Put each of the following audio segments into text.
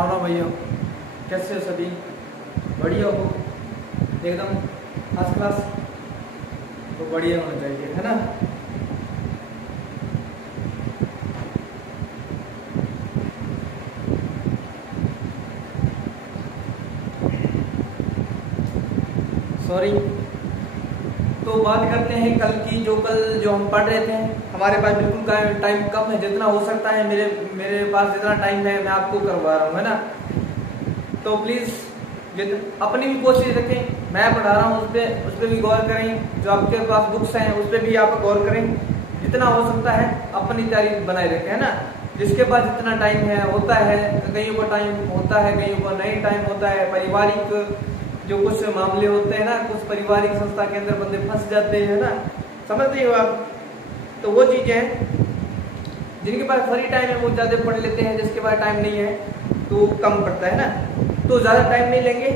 राम राम भैया, कैसे हो सभी? बढ़िया हो एकदम फर्स्ट क्लास? तो बढ़िया होना चाहिए, है ना। सॉरी। तो बात करते हैं कल की, जो हम पढ़ रहे थे। हमारे पास बिल्कुल टाइम कम है, जितना हो सकता है मेरे पास जितना टाइम है मैं आपको करवा रहा हूँ, है ना। तो प्लीज़ अपनी भी कोशिश रखें, मैं पढ़ा रहा हूँ उस पर भी गौर करें। जो आपके पास बुक्स हैं उस पर भी आप गौर करें, जितना हो सकता है अपनी तैयारी बनाए रखें, है ना। जिसके पास जितना टाइम है होता है, कईयों को टाइम होता है, कईयों को नहीं टाइम होता है। पारिवारिक जो कुछ मामले होते हैं ना, कुछ पारिवारिक संस्था के अंदर बंदे फंस जाते हैं ना, समझते हो आप। तो वो चीज़ें हैं, जिनके पास फ्री टाइम है वो ज़्यादा पढ़ लेते हैं, जिसके पास टाइम नहीं है तो कम पढ़ता है ना। तो ज़्यादा टाइम नहीं लेंगे,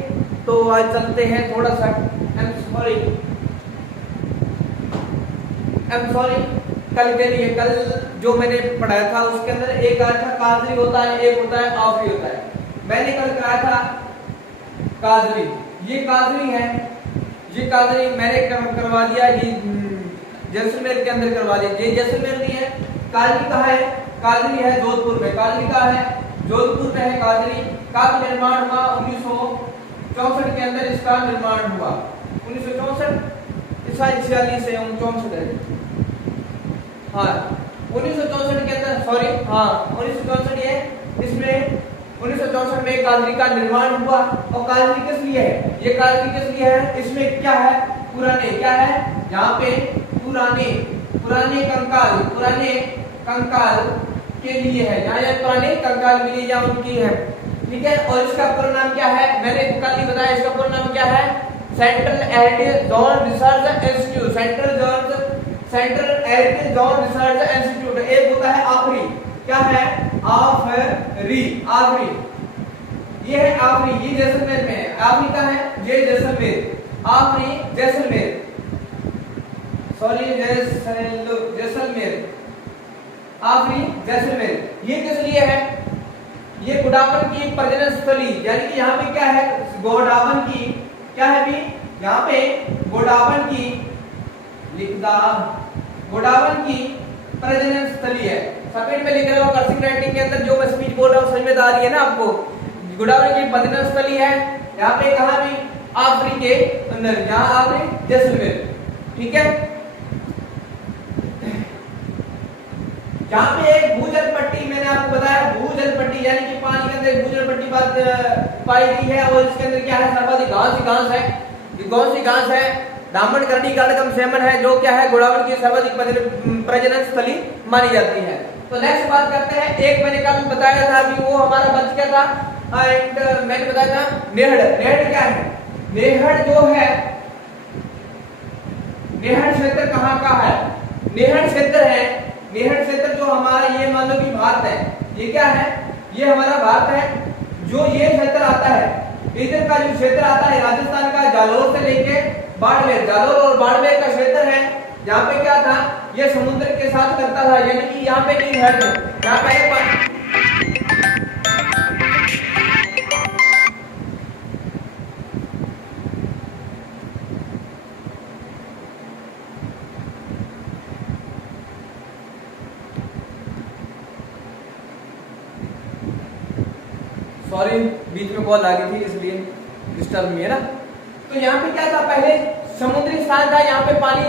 तो आज चलते हैं थोड़ा सा। आई एम सॉरी कल के लिए। कल जो मैंने पढ़ाया था उसके अंदर एक आया था काजरी होता है, एक होता है आफरी होता है। मैंने कल कराया था काजरी। ये काजरी है, ये काजरी मैंने करवा दिया, ये जैसलमेर के अंदर करवा दिया। ये जैसलमेर नहीं है, काजरी कहाँ है? काजरी है जोधपुर में। काजरी कहाँ है? जोधपुर में है काजरी। का निर्माण हुआ 1964 के अंदर, इसका निर्माण हुआ 1964 46 से 64 है। हाँ 1964 के अंदर, सॉरी हाँ 1964 ये इसमें 1964 में काजरी का निर्माण हुआ। और काजरी किस लिए है? ये काजरी किस लिए है? इसमें क्या है? पुराने क्या है यहाँ पे? पुराने कंकाल के लिए है। यहाँ पुराने कंकाल मिले या उनकी है, ठीक है। और इसका पूरा नाम क्या है? मैंने कल ही बताया, इसका पूरा नाम क्या है? Central heritage zone research institute. Central heritage zone research institute. एक होता है आफरी, क्या है? आफरी। ये है आफरी, ये जैसलमेर में है। आफरी का है ये जैसलमेर, आफरी जैसलमेर, सॉरी जैसलमेर, आफरी जैसलमेर। ये किस लिए है? ये गोडावन की प्रजनन स्थली, यानी कि यहाँ पे क्या है? गोडावन की क्या है भी? यहाँ पे गोडावन की लिखदा, गोडावन की प्रजनन स्थली है। सफेद में लिख रहा हूँ कर्सिव राइटिंग के अंदर, जो मैं स्पीच बोल रहा हूँ समझ में आ रही है ना आपको। गोडावन की प्रजनन स्थली है यहाँ पे, कहाँ भी? आफरी के अंदर, यहाँ आफरी जैसलमेर, ठीक है। यहाँ पे एक भूजल पट्टी, मैंने आपको बताया भूजल पट्टी, यानी कि पानी के अंदर भूजल पट्टी पाई गई है। और इसके अंदर क्या है? सर्वाधिक घास है। ये कौन सी घास है? दामन, करनी, कालकम, सेमन है, जो क्या है? गोडावन की सर्वाधिक प्रजनन स्थली मानी जाती है। तो नेक्स्ट बात करते हैं। एक मैंने कल बताया था, अभी वो हमारा बच गया था। एंड मैंने बताया था नेहड़। नेहड़ क्या है? नेहड़ जो है, नेहड़ क्षेत्र कहाँ का है? नेहड़ क्षेत्र है, नेहड़ क्षेत्र जो हमारा, ये मान लो कि भारत है, ये क्या है? ये हमारा भारत है। जो ये क्षेत्र आता है, इधर का जो क्षेत्र आता है राजस्थान का, जालोर से लेके बाड़मेर, जालोर और बाड़मेर का क्षेत्र है। यहाँ पे क्या था? ये समुद्र के साथ करता था, यानी कि यहाँ पे नहीं है, यहाँ पे सॉरी बीच में कॉल आ गई थी इसलिए डिस्टर्ब नहीं है ना। तो यहाँ पे क्या था? पहले समुद्री स्थान था, यहाँ पे पानी,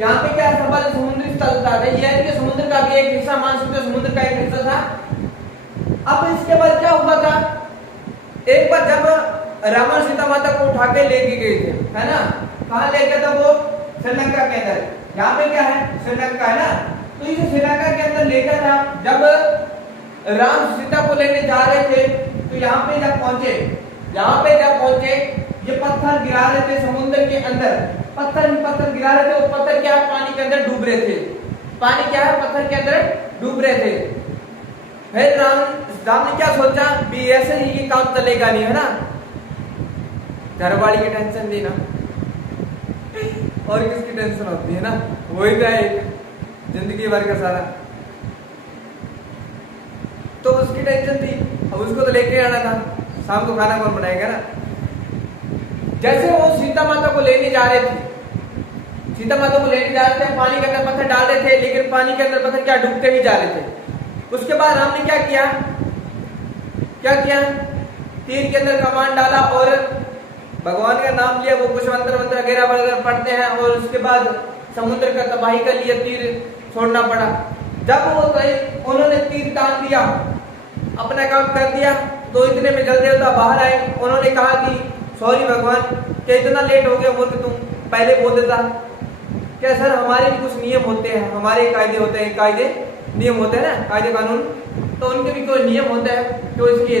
यहाँ पे क्या था? समुद्री स्थल था, यानी कि समुद्र का भी एक हिस्सा मान सकते हो, समुद्र का एक हिस्सा था। अब इसके बाद क्या हुआ था? एक बार जब रावण सीता माता को उठा के लेके गए थे, है ना। कहाँ ले गया था वो? श्रीलंका के अंदर। यहाँ पे क्या है? श्रीलंका, है ना। तो इसे श्रीलंका के अंदर ले गया था। जब राम सीता को लेने जा रहे थे, तो यहाँ पे जब पहुंचे, ये पत्थर गिरा रहे थे समुद्र के अंदर। पत्थर गिरा रहे थे, वो पत्थर क्या है? पानी के अंदर डूब रहे थे। पानी क्या है? पत्थर के अंदर डूब रहे थे। फिर राम ने क्या सोचा? भी ऐसे ही ये काम चलेगा नहीं, है ना। घरवाली की टेंशन देना, और किसकी टेंशन होती है ना? वही तो है जिंदगी भर का सारा। तो उसकी टेंशन थी अब उसको तो लेके आना था, शाम को खाना कौन बनाएगा ना। जैसे वो सीता माता को लेने जा रहे थे, सीता माता को लेने जा रहे थे, पानी के अंदर पत्थर डाल रहे थे, लेकिन पानी के अंदर पत्थर क्या डूबते ही जा रहे थे। उसके बाद राम ने क्या किया, तीर के अंदर कमान डाला और भगवान का नाम लिया, वो कुछ मंत्र वगैरह वगैरह पढ़ते हैं, और उसके बाद समुद्र का तबाही के लिए तीर छोड़ना पड़ा। जब वो गए, उन्होंने तीर तान दिया, अपना काम कर दिया, तो इतने में जल देवता बाहर आए। उन्होंने कहा कि सॉरी भगवान, क्या इतना लेट हो गया, मूर्ख तुम पहले बोल देता। क्या सर, हमारे भी कुछ नियम होते हैं, हमारे कायदे होते हैं, कायदे नियम होते हैं ना, कायदे कानून, तो उनके भी कोई नियम होता है। तो इसकी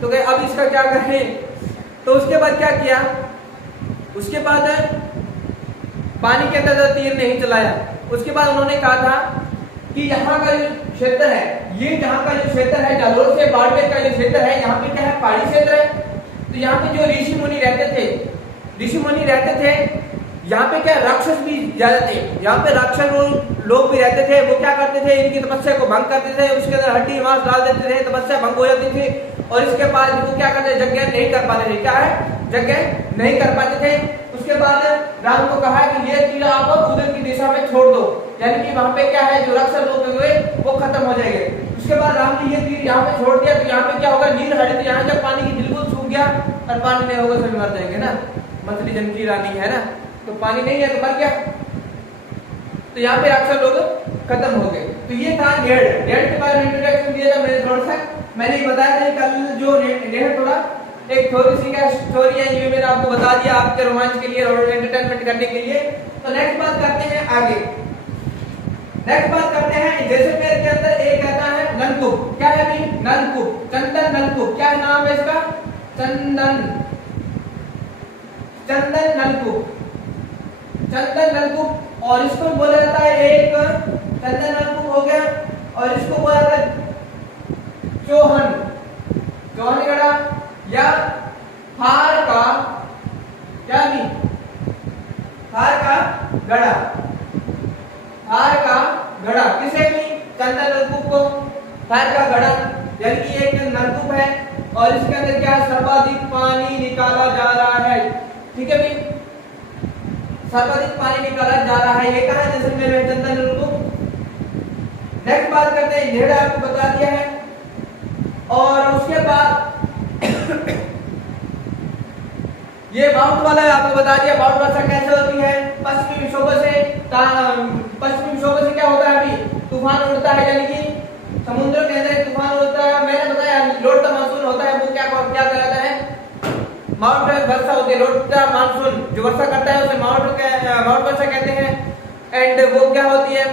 तो कहे अब इसका क्या करें। तो उसके बाद क्या किया, उसके बाद पानी के अंदर तीर नहीं चलाया। उसके बाद उन्होंने कहा था कि यहाँ का जो क्षेत्र है, ये यहाँ का जो क्षेत्र है, जालोर से बाड़मेर का जो क्षेत्र है, यहाँ पे क्या है, पहाड़ी क्षेत्र है। तो यहाँ पे जो ऋषि मुनि रहते थे, यहाँ पे क्या राक्षस भी ज्यादा थे। यहाँ पे राक्षस लोग भी रहते थे। वो क्या करते थे, इनकी तपस्या को भंग करते थे, उसके अंदर हड्डी मांस डाल देते थे, तपस्या भंग हो जाती थी। और इसके बाद वो क्या करते थे, यज्ञ नहीं कर पाते थे। क्या है, यज्ञ नहीं कर पाते थे। उसके बाद राम को कहा कि ये तीर आप उधर की दिशा में छोड़ दो, यानी कि वहां पे क्या है, जो राक्षस लोग हुए वो खत्म हो जाएंगे। उसके बाद राम ने ये तीर यहाँ पे छोड़ दिया, तो यहाँ पे क्या होगा, नील हड़ी, तो यहाँ जब पानी की बिल्कुल सूख गया और पानी नहीं होगा तो मर जाएंगे ना, मछली जन की रानी है ना, तो पानी नहीं है तो मर गया। तो यहाँ पे राक्षस लोग खत्म हो गए। तो ये था डेढ़ के बारे में इंट्रोडक्शन दिया था मैंने थोड़ा सा। मैंने बताया था कल जो डेढ़ थोड़ा एक थोड़ी सी क्या स्टोरी है, ये मैंने आपको बता दिया आपके रोमांच के लिए और एंटरटेनमेंट करने के लिए। तो नेक्स्ट बात करते हैं आगे। नेक्स्ट बात करते हैं, जैसलमेर के अंदर एक आता है नलकूप। क्या है भाई, नलकूप, चंदन नलकूप। क्या नाम है इसका, चंदन नलकूप, चंदन नलकूप। और इसको बोला जाता है, एक चंदन नलकूप हो गया, और इसको बोला जाता है चौहन गड़ा या हार का, क्या भी, हार का गड़ा, हार का गड़ा। किसे भी, चंदन नलकूप को हार का गड़ा, यानी कि एक नलकूप है और इसके अंदर क्या सर्वाधिक पानी निकाला जा रहा है। ठीक है भाई, सर्वाधिक पानी निकाला जा रहा है। ये कहा है, जैसलमेर में चंदन नलकूप। नेक्स्ट बात करते हैं, ढेड़ा आपको बता दिया है। और उसके बाद ये बाउट वाला आपको बता दिया, बाउट वर्षा कैसे होती है, पश्चिमी विक्षोभों से। पश्चिमी विक्षोभों से क्या होता है, अभी तूफान उड़ता है, यानी कि समुद्र के अंदर तूफान उड़ता है। मैंने बताया लौटता मानसून होता है, वो क्या कहलाता है, माउंट वर्षा होती है। लौटता मानसून जो वर्षा करता है उसे माउंट वर्षा कहते हैं। एंड वो क्या होती है,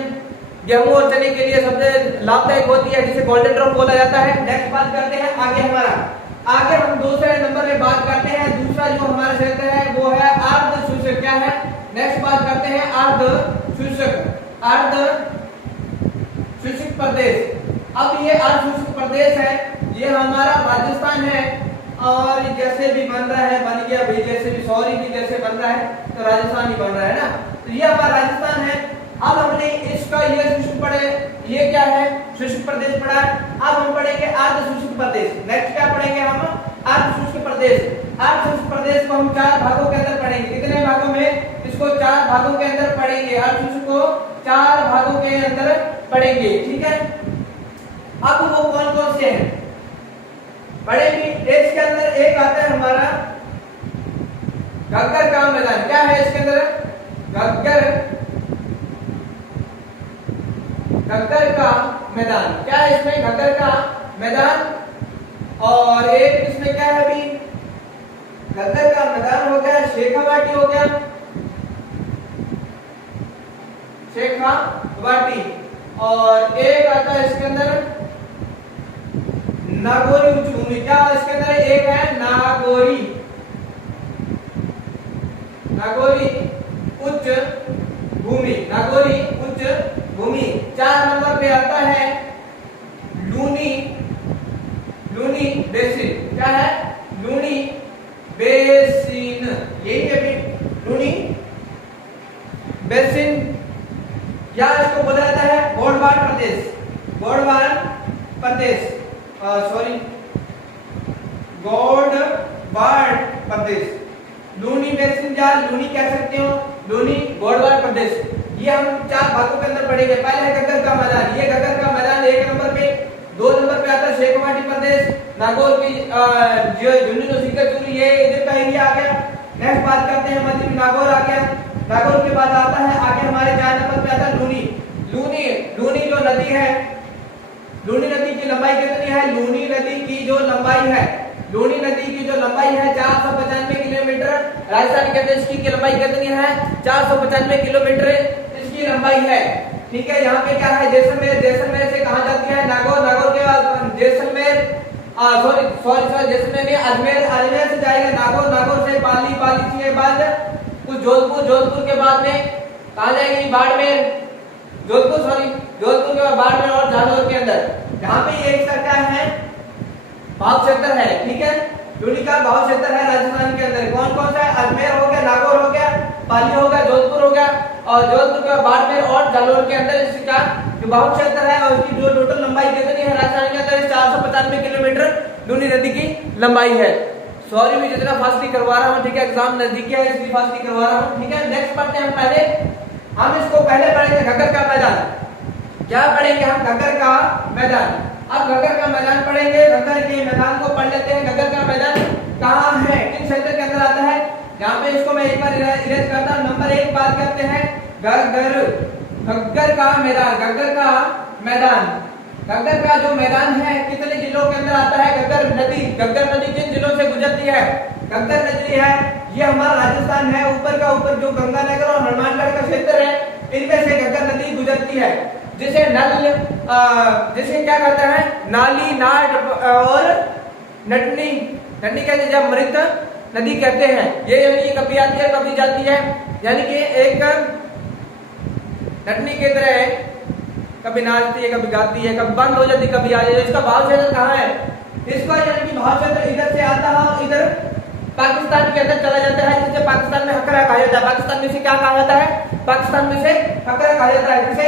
गेहूं और चने के लिए सबसे लाभदायक होती है, जिसे गोल्डन ड्रॉप बोला जाता है। नेक्स्ट बात करते हैं आगे हम दूसरे नंबर में बात करते हैं। दूसरा जो हमारा क्षेत्र है वो है अर्ध शुष्क। क्या है, नेक्स्ट बात करते हैं अर्ध शुष्क प्रदेश। अब ये अर्ध शुष्क प्रदेश है, ये हमारा राजस्थान है। और जैसे भी बन रहा है, बन गया भाई, जैसे भी सॉरी भी जैसे बन रहा है तो राजस्थान ही बन रहा है ना। तो ये हमारा राजस्थान है। अब हमने इसका ये शुष्क पढ़े, ये क्या है, शुष्क प्रदेश पढ़ा। अब हम पढ़ेंगे अर्ध शुष्क प्रदेश। नेक्स्ट क्या पढ़ेंगे हम, अर्ध शुष्क प्रदेश। अर्ध शुष्क प्रदेश को हम 4 भागों के अंदर पढ़ेंगे। कितने भागों में, इसको 4 भागों के अंदर पढ़ेंगे। अर्ध शुष्क को 4 भागों के अंदर पढ़ेंगे, ठीक है। अब वो कौन कौन से हैं पढ़ेंगे। इसके अंदर एक आता है हमारा घग्गर का मैदान। क्या है इसके अंदर, घग्गर का मैदान। क्या है इसमें, घग्गर का मैदान। और एक इसमें क्या है अभी, घग्गर का मैदान हो गया, शेखावाटी हो गया, शेखावाटी। और एक आता है इसके अंदर नागौरी उच्च भूमि। क्या इसके अंदर एक है नागौरी उच्च भूमि, नागौरी उच्च भूमि। 4 नंबर पे आता है लूनी बेसिन। क्या है, लूनी बेसिन, यही है भी लूनी बेसिन, या इसको बोला जाता है गोडवार प्रदेश। सॉरी गोडवाड़ प्रदेश, लूनी बेसिन या लूनी कह सकते हो, लूनी गोडवाड़ प्रदेश। ये हम 4 भागों के अंदर पढ़ेंगे। पहले है घग्गर का मैदान, ये घग्गर का मैदान 1 नंबर पे। 2 नंबर पे आता है शेखावाटी प्रदेश, नागौर की जो झुंझुनू सीकर-चूरू, ये इधर का एरिया आ गया। नेक्स्ट बात करते हैं मध्य में नागौर आ गया। नागौर के बाद आता है आगे हमारे 4 नंबर पे आता है लूनी। लूनी, लूनी जो नदी है, लूनी नदी की लंबाई कितनी है? लूनी नदी की जो लंबाई है, लूनी नदी की जो लंबाई है 495 किलोमीटर। राजस्थान के देश की लंबाई कितनी है? 495 किलोमीटर इसकी लंबाई है। ठीक है, यहाँ पे क्या है? जैसलमेर, जैसलमेर से कहां जाती है? नागौर, नागौर के बाद जैसलमेर, सॉरी जैसलमेर नहीं, अजमेर, अजमेर से जाएगा नागौर, नागौर से पाली, पाली के बाद कुछ जोधपुर, जोधपुर के बाद में कहां जाएगी? बाड़मेर, जोधपुर सॉरी जोधपुर के बाद बाड़मेर और जालौर के अंदर। यहाँ पे एक सरकार है भाव क्षेत्र है। ठीक है, लूनी का भाव क्षेत्र है राजस्थान के अंदर। कौन कौन सा है? अजमेर हो गया, नागौर हो गया, पाली हो गया, जोधपुर हो गया और जोधपुर के बाद बाड़मेर और जालौर के अंदर इसका जो भाव क्षेत्र है और उसकी जो टोटल लंबाई कितनी है राजस्थान के अंदर? 495 किलोमीटर लूनी नदी की लंबाई है। सॉरी मैं जितना फास्टली करवा रहा हूँ, ठीक है, एग्जाम नजदीक है इसलिए फास्टली करवा रहा हूँ। ठीक है, नेक्स्ट पढ़ते हैं। हम इसको पहले पढ़ेंगे घग्गर का मैदान। क्या पढ़ेंगे हम? घग्गर का मैदान। अब घग्गर का मैदान पढ़ेंगे। घग्गर के मैदान को पढ़ लेते हैं। घग्गर का मैदान कहाँ है, किन क्षेत्र के अंदर आता है? यहाँ पे इसको मैं एक बार इरेज करता हूँ। नंबर 1 बात करते हैं घग्गर, घग्गर का मैदान, घग्गर का मैदान। घग्गर का जो मैदान है कितने जिलों के अंदर आता है? घग्गर नदी, घग्गर नदी किन जिलों से गुजरती है? घग्गर नदी है ये हमारा राजस्थान है, ऊपर का ऊपर जो गंगानगर और हनुमानगढ़ का क्षेत्र है इनमें से घग्गर नदी गुजरती है, जिसे जिसे क्या कहते हैं? नाली, नाट और नटनी, नटनी कहते हैं जब मृत नदी कहते हैं। ये यानी कभी आती है कभी जाती है, यानी कि एक नटनी की तरह कभी नाचती है कभी गाती है, कभी बंद हो जाती है कभी आ जाती है। इसका भाव क्षेत्र कहाँ है? इसका यानी कि भाव क्षेत्र इधर से आता है और इधर पाकिस्तान के अंदर चला जाता है, जिसे पाकिस्तान में हकरा कहा जाता है। पाकिस्तान में से क्या कहा जाता है? पाकिस्तान में से हकरा कहा जाता है। जिसे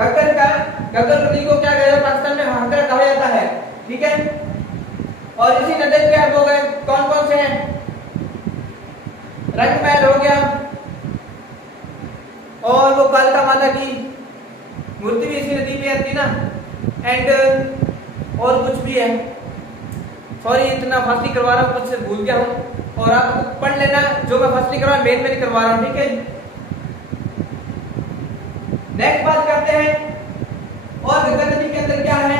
घग्गर नदी को क्या कहा जाता है? पाकिस्तान में हकरा कहा जाता है। ठीक है, और इसी नदी के हो गए कौन कौन से हैं? रंगमहल हो गया और वो कालिका माता की मूर्ति भी इसी नदी पे आती ना, एंड और कुछ भी है। सॉरी इतना फास्टली करवा रहा हूँ, कुछ से भूल गया हूँ और आप पढ़ लेना जो मैं फास्टली करवा मेन में नहीं करवा रहा हूँ। ठीक है, नेक्स्ट बात करते हैं और घग्गर नदी के अंदर क्या है?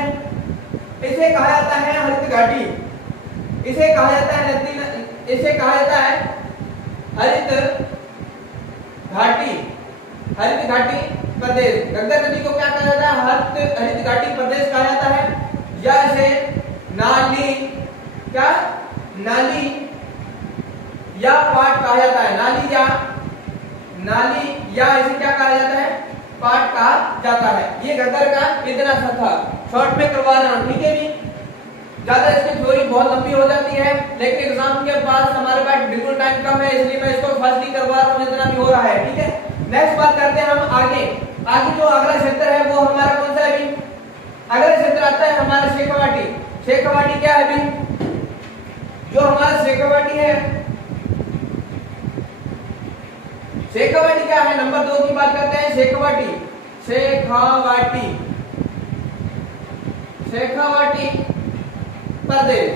इसे कहा जाता है हरित घाटी, इसे कहा जाता है नदी, इसे कहा जाता है हरित घाटी, हरित घाटी प्रदेश। घग्गर नदी को क्या कहा जाता है? हरित घाटी प्रदेश कहा जाता है या इसे नाली, क्या नाली या पाट कहा जाता है? नाली या इसे क्या कहा जाता है? पाट कहा जाता है। ये घग्गर का इतना सा था, शॉर्ट में करवा रहा हूं। ठीक है, भी ज्यादा इसकी थ्योरी बहुत लंबी हो जाती है, लेकिन एग्जाम के पास हमारे पास बिल्कुल टाइम कम है, इसलिए मैं इसको फास्टली करवा रहा हूं जितना भी हो रहा है। ठीक है, नेक्स्ट बात करते हैं हम आगे। आगे जो अगला क्षेत्र है वो हमारा कौन सा है? अभी अगला क्षेत्र आता है हमारा शेखावाटी। शेखावाटी क्या है? अभी जो हमारा शेखावाटी है, शेखावाटी क्या है? नंबर 2 की बात करते हैं। शेखावाटी, शेखावाटी, शेखावाटी प्रदेश।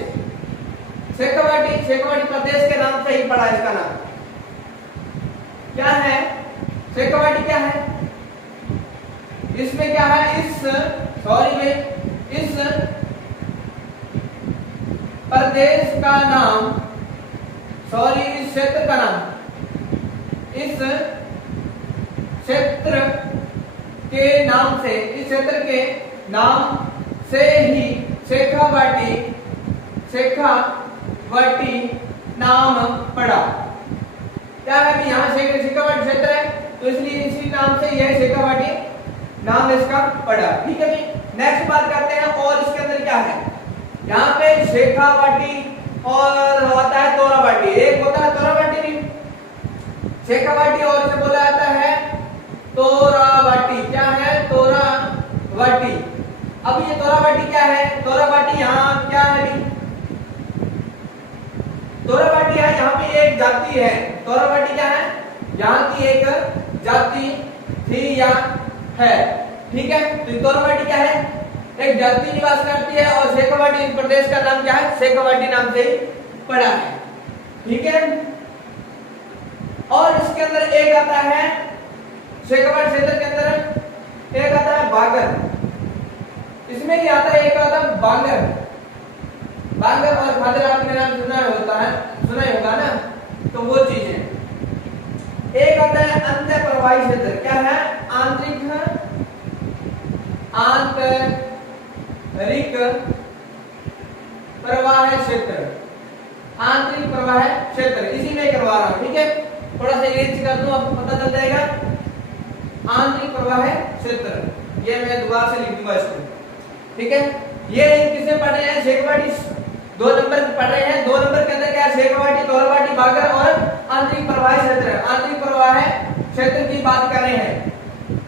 शेखावाटी प्रदेश के नाम से ही पड़ा इसका नाम। क्या है शेखावाटी? क्या है इसमें? क्या है इस प्रदेश का नाम, इस क्षेत्र का नाम, इस क्षेत्र के नाम से, इस क्षेत्र के नाम से ही शेखावाटी नाम पड़ा। क्या है कि यहाँ शेखावाटी क्षेत्र है तो इसलिए इसी नाम से यह शेखावाटी नाम इसका पड़ा। ठीक है जी, नेक्स्ट बात करते हैं और इसके अंदर क्या है? यहाँ पे शेखावाटी और होता है तोरावाटी। एक होता है तोरावाटी, नहीं शेखावाटी, और इसे बोला जाता है तोरावाटी। क्या है? तोरावाटी। अब ये तोराबाटी क्या है? तोराबाटी यहाँ क्या है अभी? तोराबाटी है यहाँ पे एक जाति है। तोराबाटी क्या है? यहाँ की एक जाति थी या है, ठीक है। तो तोराबाटी क्या है? एक जाति निवास करती है और शेखावाटी प्रदेश का नाम क्या है? शेखावाटी नाम से ही पड़ा है, ठीक है। और इसके अंदर एक आता है शेखावाटी क्षेत्र के अंदर एक आता है बागर, इसमें क्या आता है? एक आता है बांगर। बांगर और खादर आपने नाम सुना होता है, सुना ही होगा ना, तो वो चीज है। एक आता है अंतर प्रवाही क्षेत्र, क्या है? आंतरिक प्रवाह क्षेत्र, आंतरिक प्रवाह क्षेत्र, इसी में करवा रहा हूं, ठीक है। थोड़ा सा इंग्लिश कर दूं, आपको पता चल जाएगा। आंतरिक प्रवाह क्षेत्र, ये मैं दोबारा से लिख दूंगा इसको, ठीक है। ये किसने पढ़ रहे हैं? शेखावाटी 2 नंबर पढ़ रहे हैं। 2 नंबर के अंदर क्या है? शेखावाटी, तोराबाटी, बागर और आंतरिक प्रवाह क्षेत्र। आंतरिक प्रवाह क्षेत्र की बात कर रहे हैं।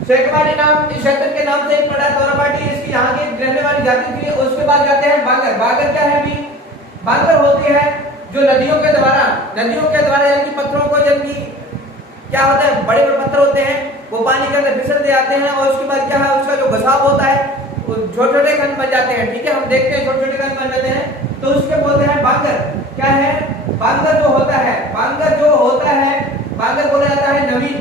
शेखावाटी नाम इस क्षेत्र के नाम से पड़ा, तोराबाटी इसकी यहाँ की रहने वाली जाति थी। उसके बाद जाते हैं बागर। बागर क्या है अभी? बागर होती है जो नदियों के द्वारा यानी पत्थरों को, यानी क्या होता है? बड़े बड़े पत्थर होते हैं, वो पानी के अंदर फिसल जाते हैं और उसके बाद क्या है? उसका जो घसाव होता है, छोटे छोटे खंड बन जाते हैं, ठीक है। हम देखते हैं छोटे छोटे खंड बन जाते हैं, तो उसके बोलते हैं बांगर। क्या है? बांगर जो होता है, बांगर जो होता है, बांगर बोला जाता है नवीन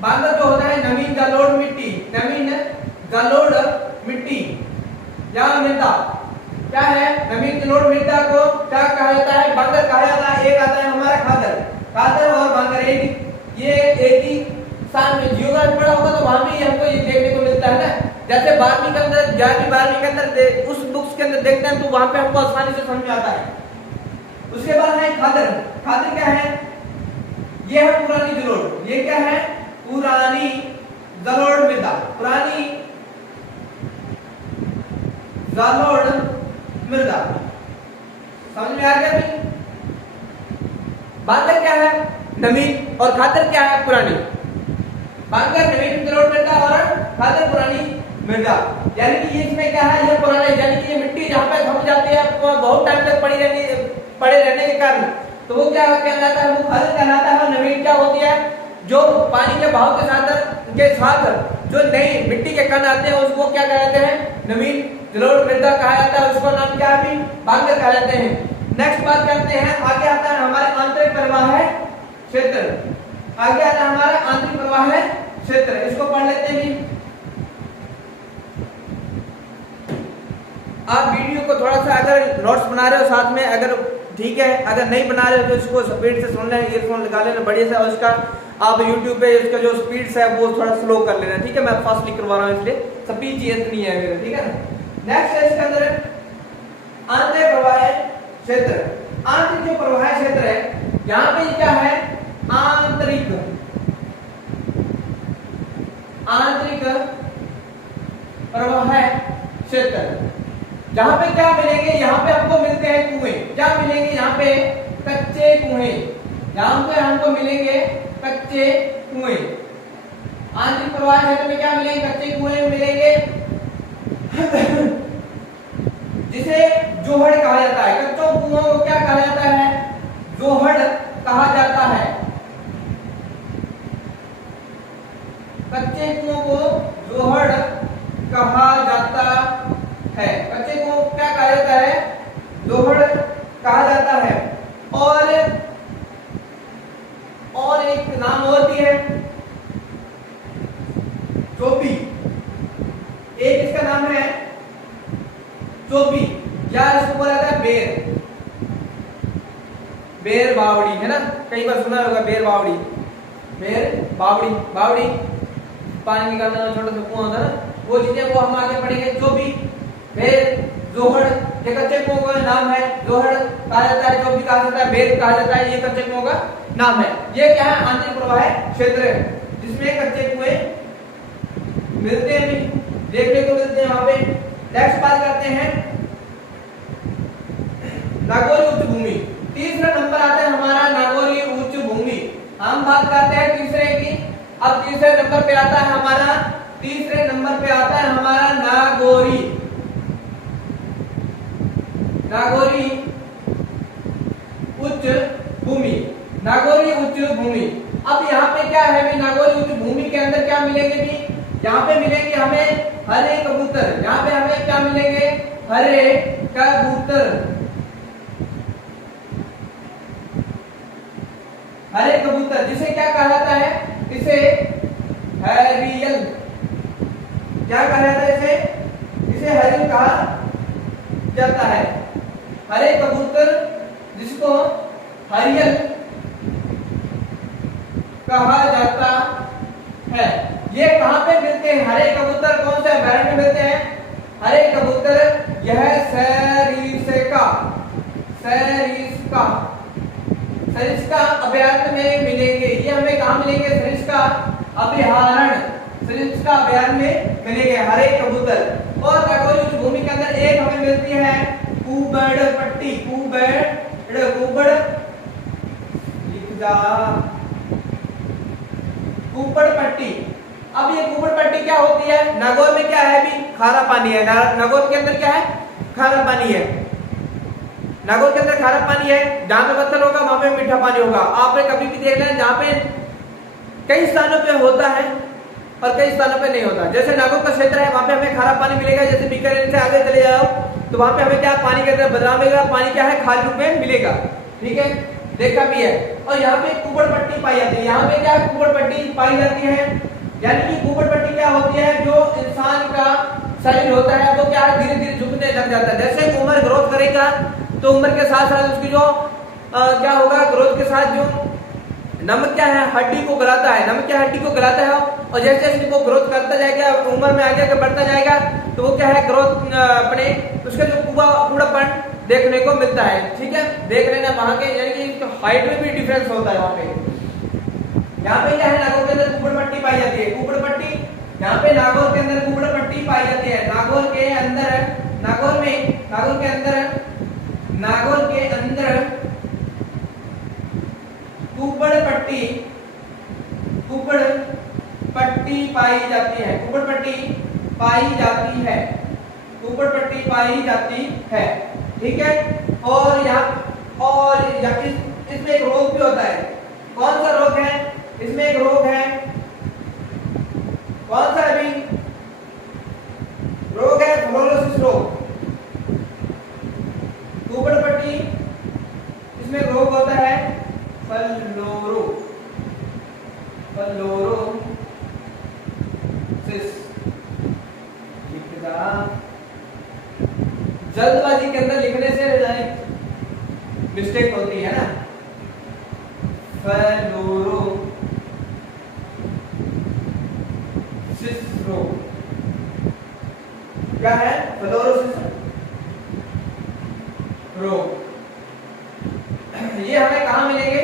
बांगर जो होता है नवीन गलोड़ मिट्टी, नवीन गलोड़ मिट्टी या मृदा। क्या है? नवीन गलोड़ मृदा को क्या कहा जाता है? बांगर कहा जाता है। एक आता है हमारा खादर और बांगर, ये एक ही स्थान में। जियोग्राफी पढ़ा होगा तो वहां भी हमको ये देखने को मिलता है ना। जैसे 12वीं के अंदर, 11वीं के अंदर उस बुक्स के अंदर देखते हैं तो वहां पे हमको आसानी से समझ में आता है। उसके बाद है खादर। खादर क्या है? ये है पुरानी जलोढ़। ये क्या है? पुरानी जलोढ़ मृदा, पुरानी जलोढ़ मृदा। समझ में आ गया अभी? बांगर क्या है? नवीन, और खादर क्या है? पुरानी। बांगर नवीन जलोढ़ मृदा और खादर पुरानी मृदा। यानी कि इसमें क्या है? ये पुराना, यानी कि ये मिट्टी जहां पे थम जाती है बहुत टाइम तक पड़े रहने के कारण, तो वो क्या कहलाता है? वो खादर कहलाता है। नवीन क्या होती है? जो पानी के बहाव के साथ जो नई मिट्टी के कण आते हैं उसको क्या कहते हैं? नवीन जलोढ़ मृदा कहा जाता है। उसका नाम क्या है? बांगर कहा जाते हैं। नेक्स्ट बात करते हैं, आगे आता है हमारे आंतरिक प्रवाह क्षेत्र। आगे आता है हमारा आंतरिक प्रवाह क्षेत्र, इसको पढ़ लेते हैं। आप वीडियो को थोड़ा सा अगर नोट्स बना रहे हो साथ में, अगर ठीक है, अगर नहीं बना रहे हो तो इसको स्पीड से सुन लेना, ईयरफोन लगा लेना बढ़िया से, और इसका आप YouTube पे इसका जो स्पीड है वो थोड़ा स्लो कर लेना, ठीक है। मैं फास्ट लिख करवा रहा हूँ इसलिए स्पीड इतनी है मेरे, ठीक है। नेक्स्ट है इसके अंदर आंतरिक प्रवाह क्षेत्र। आंतरिक जो प्रवाह क्षेत्र है, यहाँ पे क्या है? आंतरिक प्रवाह क्षेत्र। जहां पे क्या मिलेंगे? यहाँ पे हमको मिलते हैं कुएं। क्या मिलेंगे? यहाँ पे कच्चे कुएं। यहाँ पे हमको मिलेंगे कच्चे कुएं। आंतरिक प्रवाह क्षेत्र में क्या मिलेंगे? कच्चे कुएं मिलेंगे जिसे जोहड़ कहा जाता है। कच्चों कुओं को क्या कहा जाता है? जोहड़ कहा जाता है। कच्चे कुओं को जोहड़ कहा जाता है। कच्चे को क्या कहा जाता है? जोहड़ कहा जाता है। और एक नाम होती है चोपी। एक इसका नाम है चोपी, या इसको बोला जाता है बेर बावड़ी, है ना? कई बार सुना होगा बेर बावड़ी, बावड़ी पानी निकालने वाला छोटा सा कुआं होता है ना, वो चीजें वो हम आगे पढ़ेंगे। चोपी, बेर, जोहड़, ये कच्चे कुओं का नाम है। जोहड़ कहा जाता है, चोपी कहा जाता है, बेर कहा जाता है, ये कच्चे कुओं का नाम है। ये क्या है? आंतरिक प्रवाह क्षेत्र है जिसमें कच्चे कुएं मिलते हैं, देखने को मिलते हैं वहां पे। नेक्स्ट बात करते हैं नागौरी उच्च भूमि। तीसरा नंबर आता है हमारा नागौरी उच्च भूमि। हम बात करते हैं तीसरे की। अब तीसरे नंबर पे आता है हमारा तीसरे नंबर पे आता है हमारा नागौरी। नागौरी उच्च भूमि, नागौरी उच्च भूमि। अब यहाँ पे क्या है भी, नागौरी उच्च भूमि के अंदर क्या मिलेंगे भी, यहाँ पे मिलेंगे हमें हरे कबूतर। यहाँ पे हमें क्या मिलेंगे, हरे कबूतर। हरे कबूतर जिसे क्या कहा जाता है, इसे हरियल, क्या कहा जाता है इसे, इसे हरियल कहा जाता है। हरे कबूतर जिसको हरियल कहा जाता है। ये कहां पे मिलते हैं, हरे कबूतर कौन से अभयारण्य में मिलते हैं, हरे कबूतर यह सरिस्का, सरिस्का, सरिस्का अभयारण्य में मिलेंगे। ये हमें कहां मिलेंगे, सरिस्का अभयारण्य, सरिस्का अभयारण्य में मिलेंगे हरे कबूतर। और नागौरी उच्च भूमि के अंदर एक हमें मिलती है कुबड़ पट्टी, कुबड़ लिख जा, कुबड़ पट्टी। अब ये कुबड़ पट्टी क्या होती है, नागौर में क्या है भी, खारा पानी है। नागौर के अंदर क्या है, खारा पानी है। नागौर के अंदर खारा पानी है, जहां पे पत्थर होगा वहां पे मीठा पानी होगा। आपने कभी भी देखना है, जहां पे कई स्थानों पे होता है और कई स्थानों पे नहीं होता। जैसे नागौर का क्षेत्र है, वहां पे हमें खारा पानी मिलेगा। जैसे बीकानेर से आगे चले जाओ तो वहां पे हमें क्या, पानी के अंदर बदलाव मिलेगा, पानी क्या है, खारे रूप में मिलेगा। ठीक है, देखा भी है। और यहाँ पे कुबड़ पट्टी पाई जाती है। यहाँ पे क्या कुबड़ पट्टी पाई जाती है, यानी कि कुबड़ पट्टी क्या होती है, जो इंसान का शरीर होता है वो क्या है, धीरे धीरे झुकने लग जाता है। जैसे उम्र ग्रोथ करेगा तो उम्र के साथ साथ उसकी जो क्या होगा, ग्रोथ के साथ जो नमक क्या है, हड्डी को गलाता है, नमक क्या हड्डी को गलाता है। और जैसे जैसे वो ग्रोथ करता जाएगा, उम्र में आगे आगे बढ़ता जाएगा तो वो क्या है, ग्रोथ अपने उसका जो कूड़ापन देखने को मिलता है। ठीक है, देख लेना वहां के, यानी कि हाइट में भी डिफरेंस होता है वहां पे। यहाँ पे क्या है, नागौर के अंदर कुबड़ पट्टी पाई जाती है, कुबड़ पट्टी। यहाँ पे नागौर के अंदर कुबड़ पट्टी पाई जाती है। नागौर के अंदर, नागौर में, नागौर के अंदर, नागौर के अंदर कुबड़ पट्टी, कुबड़ पट्टी पाई जाती है, कुबड़ पट्टी पाई जाती है, कुबड़ पट्टी पाई जाती है। ठीक है, और यहाँ इसमें एक रोग भी होता है। कौन सा रोग है, इसमें एक रोग है, कौन सा अभी रोग है, फ्लोरोसिस रोग। कुबड़ पट्टी इसमें रोग होता है जल्दबाजी के अंदर लिखने से मिस्टेक होती है ना, फ्लोरोसिस रोग क्या है, फ्लोरोसिस रोग। ये हमें कहां मिलेंगे,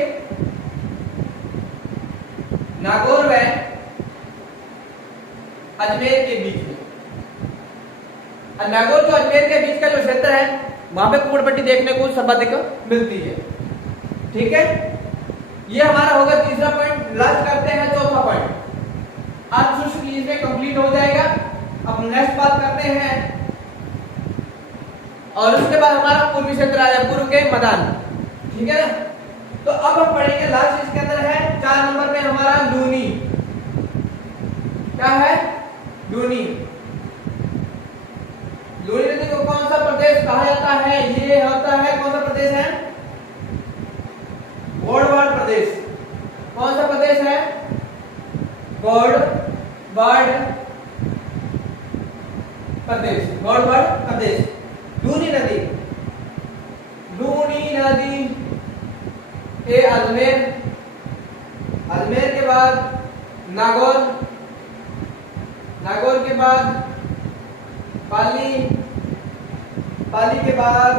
नागौर व अजमेर के बीच में। नागौर तो अजमेर के बीच का जो क्षेत्र है वहां पे कुबड़ पट्टी देखने को सर्वाधिक मिलती है। ठीक है, ये हमारा होगा तीसरा पॉइंट। लास्ट करते हैं चौथा पॉइंट। आज शुष्क इसमें कंप्लीट हो जाएगा। अब नेक्स्ट बात करते हैं, और उसके बाद हमारा पूर्वी क्षेत्र आ जाए, पूर्व के मैदान। ठीक है ना, तो अब हम पढ़ेंगे लास्ट, इसके अंदर है 4 नंबर पे हमारा लूनी। क्या है, लूनी। लूनी नदी को कौन सा प्रदेश कहा जाता है, ये होता है, कौन सा प्रदेश है, गौड़वाड़ प्रदेश। कौन सा प्रदेश है, गौड़वाड़ प्रदेश, गौड़वाड़ प्रदेश। लूनी नदी, लूनी नदी के अजमेर, अजमेर के बाद नागौर, नागौर के बाद पाली, पाली के बाद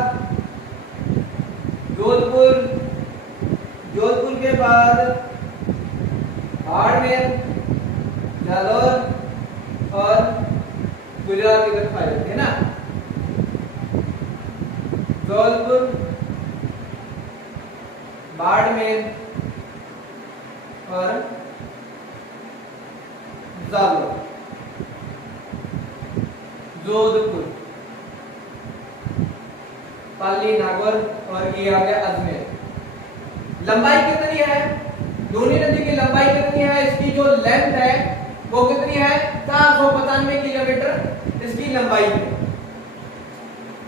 जोधपुर, जोधपुर के बाद बाड़मेर, जालौर और गुजरात की तरफ आ जाती है ना, जोधपुर, बाड़मेर और जालौर। जोधपुर, पाली, नागौर और ये आ गया अजमेर। लंबाई कितनी है? लूनी नदी की लंबाई कितनी है? इसकी जो लेंथ है वो कितनी है? 495 किलोमीटर इसकी लंबाई है।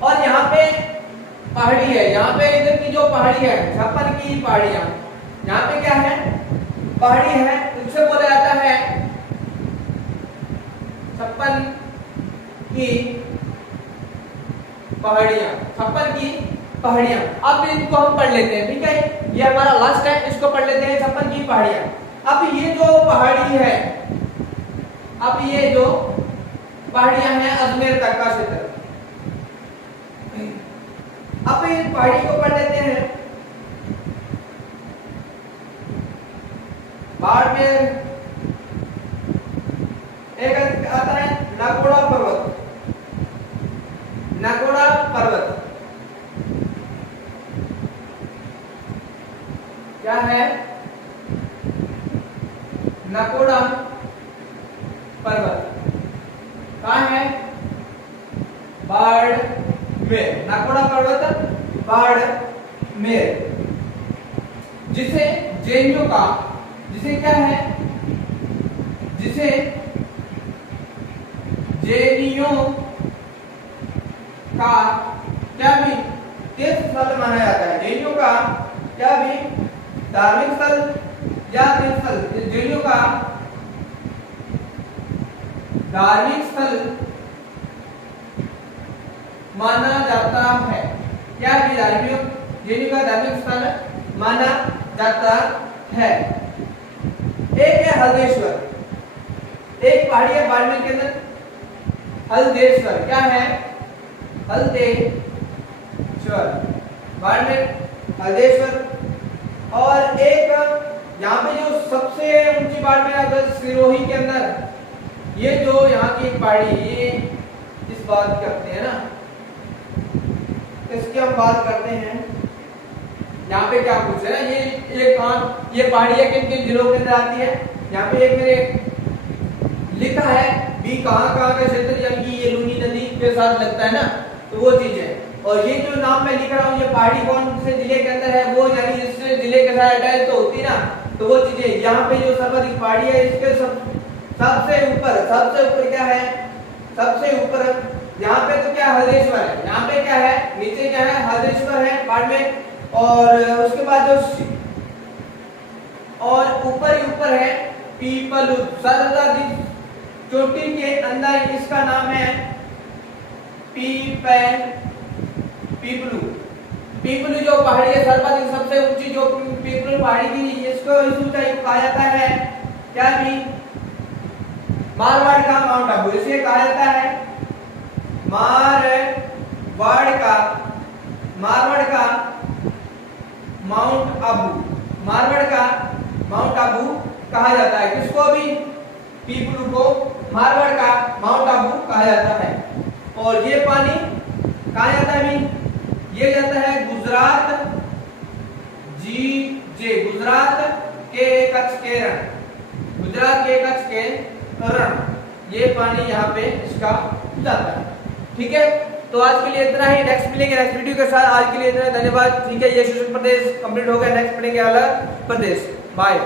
और यहाँ पे पहाड़ी है, यहाँ पे इधर की जो पहाड़ी है 56 की पहाड़ियां, यहाँ पे क्या है? पहाड़ी है, इसे बोला जाता है 56 की पहाड़ियां, 56 की पहाड़ियां। अब इनको हम पढ़ लेते हैं, ठीक है? ये हमारा लास्ट है, इसको पढ़ लेते हैं 56 की पहाड़ियां। अब ये जो पहाड़ी है, अब ये जो पहाड़ियां हैं अजमेर तक का क्षेत्र, अब इस पहाड़ी को पढ़ लेते हैं। बाड़मेर, एक आता है नाकोड़ा पर्वत, नाकोड़ा पर्वत क्या है? नाकोड़ा पर्वत कहाँ है? बाड़मेर, नाकोड़ा पर्वत बाड़मेर, जिसे जेएनयू का, जिसे क्या है? जिसे जेएनयू का क्या भी तीर्थ स्थल माना जाता है। जेएनयू का क्या भी धार्मिक स्थल या तीर्थ स्थल, जेएनयू का धार्मिक स्थल माना जाता है। क्या भी धार्मिक, जेएनयू का धार्मिक स्थल माना जाता है। एक है हल्देश्वर, एक पहाड़ी है बाड़मेर के अंदर, हल्देश्वर क्या है? हल्देश्वर, बाड़मेर, हल्देश्वर। और एक यहाँ पे जो सबसे ऊंची बाड़मेर है सिरोही के अंदर, ये जो यहाँ की पहाड़ी, ये इस बात करते हैं ना, इसकी हम बात करते हैं। यहाँ पे क्या पूछ रहे हैं? ये कहाँ, ये पहाड़ियाँ किन किन जिलों के अंदर आती है? यहाँ पे एक मेरे लिखा है भी कहाँ कहाँ का क्षेत्र, यानी कि ये लूनी नदी के साथ लगता है ना, तो वो चीज है। और ये जो नाम मैं लिख रहा हूँ, ये पहाड़ी कौन से जिले के अंदर है? वो यानी जिससे जिले के साथ अटैच तो होती ना, तो वो चीजें। यहाँ पे जो सर्वाधिक पहाड़ी है, इसके सबसे ऊपर क्या है? सबसे ऊपर यहाँ पे तो क्या हल्देश्वर है, यहाँ पे क्या है? नीचे क्या है? हल्देश्वर है बाड़मेर। और उसके बाद जो और ऊपर ही ऊपर है पीपलू, सर्वाधिक चोटी के अंदर इसका नाम है पीपलू। पीपलू जो पहाड़ी है सर्वाधिक सबसे ऊंची जो पीपलू पहाड़ी की, इसको इस ऊंचाई को कहा जाता है क्या भी? मारवाड़ का माउंट आबू, इसे कहा जाता है मारवाड़ का माउंट आबू, मारवाड़ का माउंट आबू कहा जाता है। किसको भी? पीपलू को मारवाड़ का माउंट आबू कहा जाता है। और ये पानी कहा जाता है भी? ये जाता है गुजरात, गुजरात के कच्छ के रण, गुजरात के कच्छ के रण, ये पानी यहाँ पे इसका जाता है। ठीक है, तो आज के लिए इतना ही। नेक्स्ट मिलेंगे नेक्स्ट वीडियो के साथ। आज के लिए इतना, धन्यवाद। ठीक है, ये शोषण प्रदेश कंप्लीट हो गया, नेक्स्ट पढ़ेंगे आंध्र प्रदेश। बाय।